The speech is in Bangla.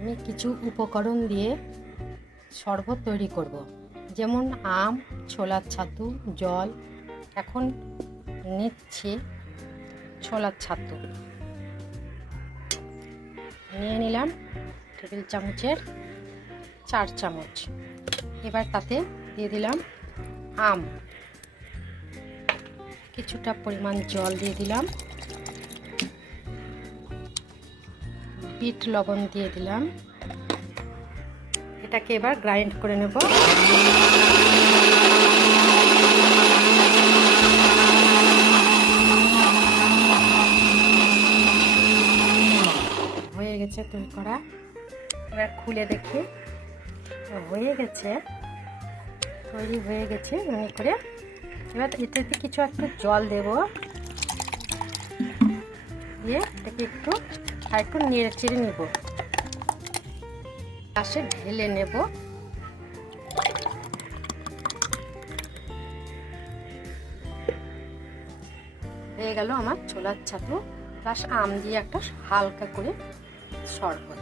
আমি কিছু উপকরণ দিয়ে শরবত তৈরি করব, যেমন আম, ছোলার ছাতু, জল। এখন নিচ্ছি ছোলার ছাতু, নিয়ে নিলাম টেবিল চামচের 4 চামচ। এবার তাতে দিয়ে দিলাম আম, কিছুটা পরিমাণ জল দিয়ে দিলাম, বিট লবণ দিয়ে দিলাম। এটাকে এবার গ্রাইন্ড করে নেব। হয়ে গেছে তৈরি করা। এবার খুলে দেখি হয়ে গেছে, তৈরি হয়ে গেছে এমনি করে। এবার এতে কিছু একটা জল দেব, দিয়ে এটাকে একটু নেড়ে চেড়ে নেব, গ্লাসে ঢেলে নেব। হয়ে গেল আমার ছোলার ছাতু প্লাস আম দিয়ে একটা হালকা করে শরবত।